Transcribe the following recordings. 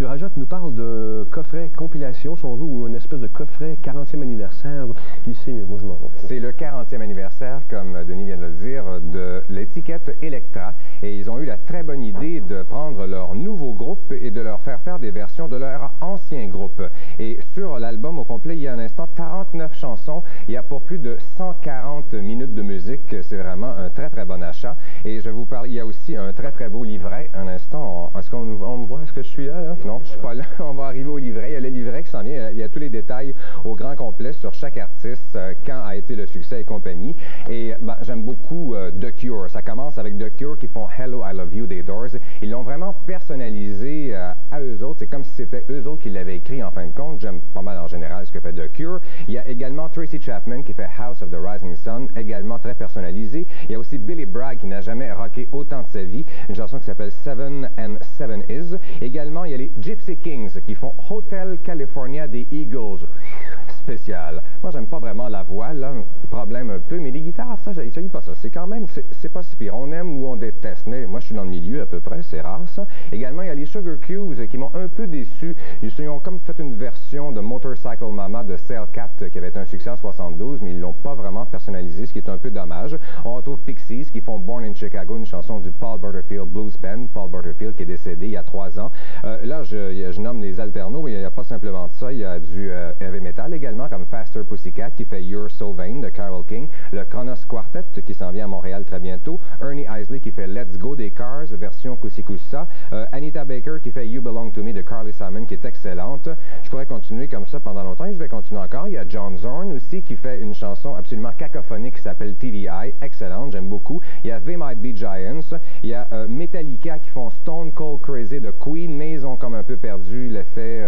M. Rajat nous parle de coffret compilation, si on veut, ou une espèce de coffret 40e anniversaire. Il sait mieux, moi je m'en vais. C'est le 40e anniversaire, comme Denis vient de le dire, de l'étiquette Elektra. Et ils ont eu la très bonne idée de prendre leur nouveau groupe et de leur faire des versions de leur ancien groupe. Et sur l'album au complet, il y a un instant 49 chansons. Il y a pour plus de 140 minutes de musique. C'est vraiment un très, très bon achat. Et je vous parle, il y a aussi un très, très beau livret. Un instant, est-ce qu'on me voit? Est-ce que je suis là? Non, je suis pas là. On va arriver au livret. Il y a le livret qui s'en vient. Il y a tous les détails au grand complet sur chaque artiste, quand a été le succès et compagnie. Et ben, j'aime beaucoup The Cure. Ça commence avec The Cure qui font Hello, I Love You des Doors. Ils l'ont vraiment personnalisé à eux autres. C'est comme si c'était eux autres qui l'avaient écrit en fin de compte. J'aime pas mal en général ce que fait The Cure. Il y a également Tracy Chapman qui fait House of the Rising Sun, également très personnalisé. Il y a aussi Billy Bragg qui n'a jamais rocké autant de sa vie. Une chanson qui s'appelle Seven and Seven Is. Également, il y a les Gypsy Kings qui font Hotel California des Eagles. Spécial. Moi, j'aime pas vraiment la voix, là, problème un peu, mais les guitares, ça, j'essaye pas ça. C'est quand même, c'est pas si pire. On aime ou on déteste, mais moi, je suis dans le milieu à peu près, c'est rare, ça. Également, il y a les Sugar Cubes qui m'ont un peu déçu. Ils ont comme fait une version de Motorcycle Mama de Sailcat qui avait été un succès en 72, mais ils l'ont pas vraiment personnalisé, ce qui est un peu dommage. On retrouve Pixies qui font Born in Chicago, une chanson du Paul Butterfield Blues Band. Paul Butterfield qui est décédé il y a 3 ans. Là, je nomme les alternos, mais il n'y a pas simplement de ça. Il y a du heavy metal également, comme Faster Pussycat qui fait You're So Vain de Carole King, le Kronos Quartet qui s'en vient à Montréal très bientôt, Ernie Isley qui fait Let's Go des Cars, version Kusi-Kusa, Anita Baker qui fait You Belong to Me de Carly Simon qui est excellente. Je pourrais continuer comme ça pendant longtemps et je vais continuer encore. Il y a John Zorn aussi qui fait une chanson absolument cacophonique qui s'appelle TVI, excellente, j'aime beaucoup. Il y a They Might Be Giants, il y a Metallica qui font Stone Cold Crazy de Queen, mais ils ont comme un peu perdu l'effet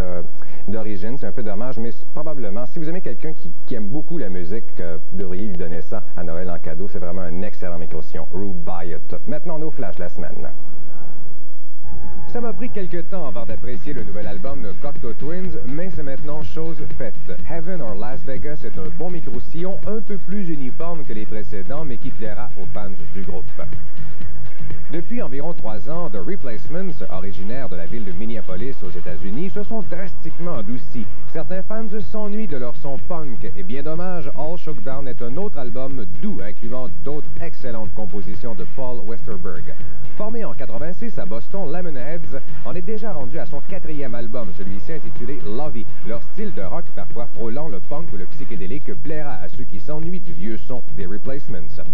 d'origine, c'est un peu dommage, mais probablement, si vous aimez quelqu'un qui aime beaucoup la musique, vous devriez lui donner ça à Noël en cadeau. C'est vraiment un excellent micro-sillon. Rude Buy It. Maintenant, nos flashs de la semaine. Ça m'a pris quelques temps avant d'apprécier le nouvel album de Cocteau Twins, mais c'est maintenant chose faite. Heaven or Las Vegas est un bon micro-sillon, un peu plus uniforme que les précédents, mais qui plaira aux fans du groupe. Depuis environ 3 ans, The Replacements, originaires de la ville de Minneapolis aux États-Unis, se sont drastiquement adoucis. Certains fans s'ennuient de leur son punk, et bien dommage, All Shook Down est un autre album doux, incluant d'autres excellentes compositions de Paul Westerberg. Formé en 86 à Boston, Lemonheads en est déjà rendu à son 4e album, celui-ci intitulé Lovey. Leur style de rock, parfois frôlant le punk ou le psychédélique, plaira à ceux qui s'ennuient du vieux son des Replacements.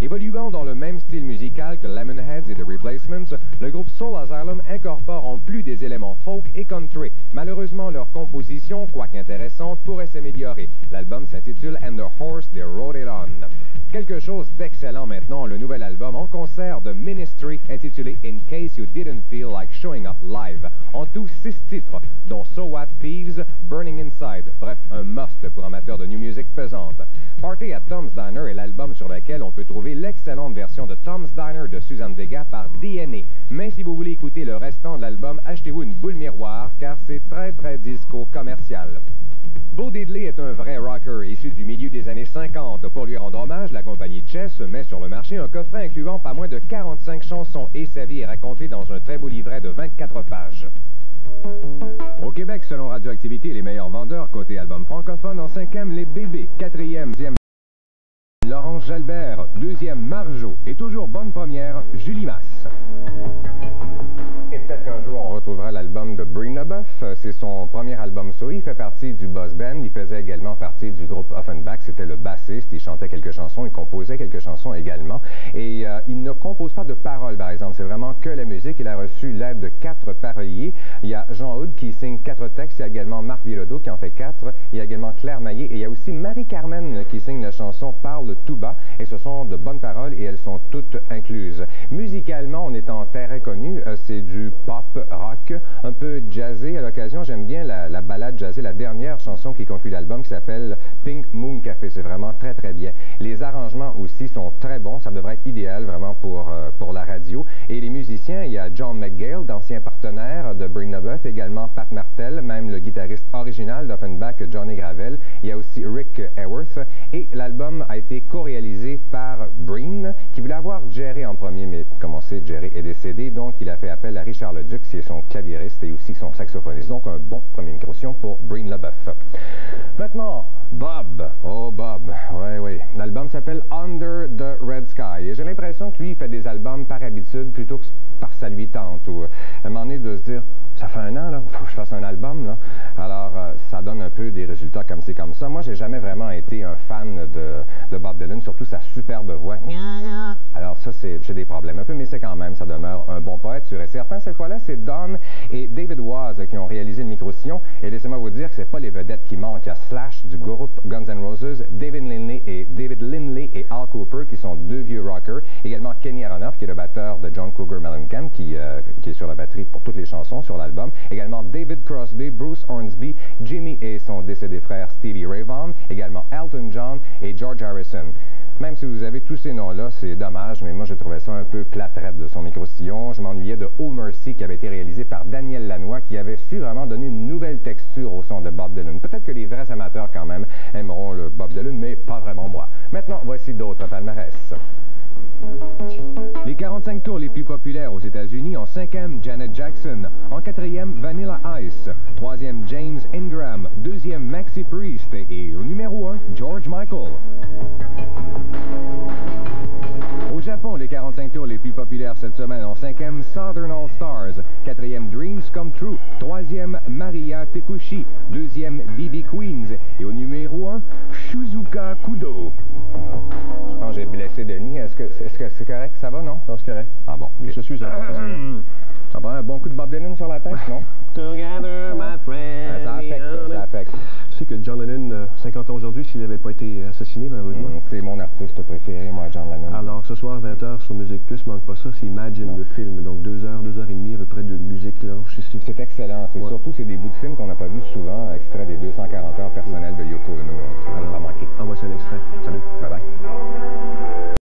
Évoluant dans le même style musical que Lemonheads et The Replacements, le groupe Soul Asylum incorpore en plus des éléments folk et country. Malheureusement, leur composition, quoique intéressante, pourrait s'améliorer. L'album s'intitule And the Horse They Rode It On. Quelque chose d'excellent maintenant, le nouvel album en concert de Ministry intitulé In Case You Didn't Feel Like Showing Up Live. En tout 6 titres, dont So What Thieves, Burning Inside. Bref, un must pour amateurs de new music pesante. Party at Tom's Diner est l'album sur lequel on peut trouver l'excellente version de Tom's Diner de Suzanne Vega par DNA. Mais si vous voulez écouter le restant de l'album, achetez-vous une boule miroir car c'est très très disco commercial. Bo Diddley est un vrai rocker issu du milieu des années 50. Pour lui rendre hommage, la compagnie Chess met sur le marché un coffret incluant pas moins de 45 chansons et sa vie est racontée dans un très beau livret de 24 pages. Au Québec, selon Radioactivité, les meilleurs vendeurs côté album francophone, en 5e, les Bébés, 4e, Laurence Jalbert, 2e, Marjo, et toujours bonne première, Julie Masse. Et peut-être qu'un jour, on retrouvera l'album de Breen LeBeouf. C'est son premier album solo. Il fait partie du Boss Band. Il faisait également partie du groupe Offenbach. C'était le bassiste. Il chantait quelques chansons. Il composait quelques chansons également. Et il ne compose pas de paroles, par exemple. C'est vraiment que la musique. Il a reçu l'aide de 4 paroliers. Il y a Jean Houde qui signe 4 textes. Il y a également Marc Bilodeau qui en fait 4. Il y a également Claire Maillet. Et il y a aussi Marie-Carmen qui signe la chanson Parle tout bas. Et ce sont de bonnes paroles et elles sont toutes incluses. Musicalement, on est en terre inconnue. C'est du pop, rock, un peu jazzé. À l'occasion, j'aime bien la ballade jazzée, la dernière chanson qui conclut l'album qui s'appelle Pink Moon Café. C'est vraiment très, très bien. Les arrangements aussi sont très bons. Ça devrait être idéal vraiment pour la radio. Et les musiciens, il y a John McGale, d'ancien partenaire de Breen LeBeouf, également Pat Martel, même le guitariste original d'Offenbach, Johnny Gravel. Il y a aussi Rick Haworth. Et l'album a été co-réalisé par Breen, qui voulait avoir Jerry en premier, mais comme on sait, Jerry est décédé, donc il a fait appel à Richard Charles Duc, qui est son claviériste et aussi son saxophoniste. Donc, un bon premier micro-sillon pour Breen Leboeuf. Maintenant, Bob. Oh, Bob. Oui. L'album s'appelle Under the Red Sky. Et j'ai l'impression que lui, il fait des albums par habitude plutôt que par ça lui tente. Ou à un moment donné, de se dire, ça fait un an, là, faut que je fasse un album, là. Alors, ça donne un peu des résultats comme c'est comme ça. Moi, j'ai jamais vraiment été un fan de Bob Dylan, surtout sa superbe voix. Alors ça, j'ai des problèmes un peu, mais c'est quand même, ça demeure un bon poète, sûr et certain. Cette fois-là, c'est Don et David Waz qui ont réalisé le micro-sillon. Et laissez-moi vous dire que c'est pas les vedettes qui manquent. Il y a Slash du groupe Guns N' Roses, David Lindley et Al Cooper, qui sont deux vieux rockers. Également Kenny Aronoff, qui est le batteur de John Cougar Mellencamp, qui est sur la batterie pour toutes les chansons sur l'album. Également David Crosby, Bruce Hornsby, Jimmy et son décédé frère Stevie Ray Vaughan. Également Elton John et George Harrison. Même si vous avez tous ces noms-là, c'est dommage, mais moi, je trouvais ça un peu plâtrette de son micro-sillon. Je m'ennuyais de Oh Mercy, qui avait été réalisé par Daniel Lanois, qui avait su vraiment donner une nouvelle texture au son de Bob Dylan. Peut-être que les vrais amateurs, quand même, aimeront le Bob Dylan, mais pas vraiment moi. Maintenant, voici d'autres palmarès. Les 45 tours les plus populaires aux États-Unis. En 5e, Janet Jackson. En 4e, Vanilla Ice. 3e, James Ingram. 2e, Maxi Priest. Et au numéro 1, George Michael. Au Japon, les 45 tours les plus populaires cette semaine. En 5e, Southern All Stars. 4e, Dreams Come True. 3e, Maria Tekushi. 2e, BB Queens. Et au numéro 1, Shuzuka Kudo. Je pense que j'ai blessé Denis. Est-ce que c'est correct? Ça va, non? Non, c'est correct. Ah bon. Je suis ça. Ça prend un bon coup de Bob Dylan sur la tête, non? Together, my friend. Ça affecte. Tu sais que John Lennon, 50 ans aujourd'hui, s'il n'avait pas été assassiné, malheureusement. C'est mon artiste préféré, moi, John Lennon. Alors, ce soir, 20h sur Musique Plus, manque pas ça, c'est Imagine, le film. Donc, 2 heures, 2h30 à peu près de musique, là. C'est excellent. Surtout, c'est des bouts de films qu'on n'a pas vus souvent, extraits des 240 heures personnelles de Yoko Ono.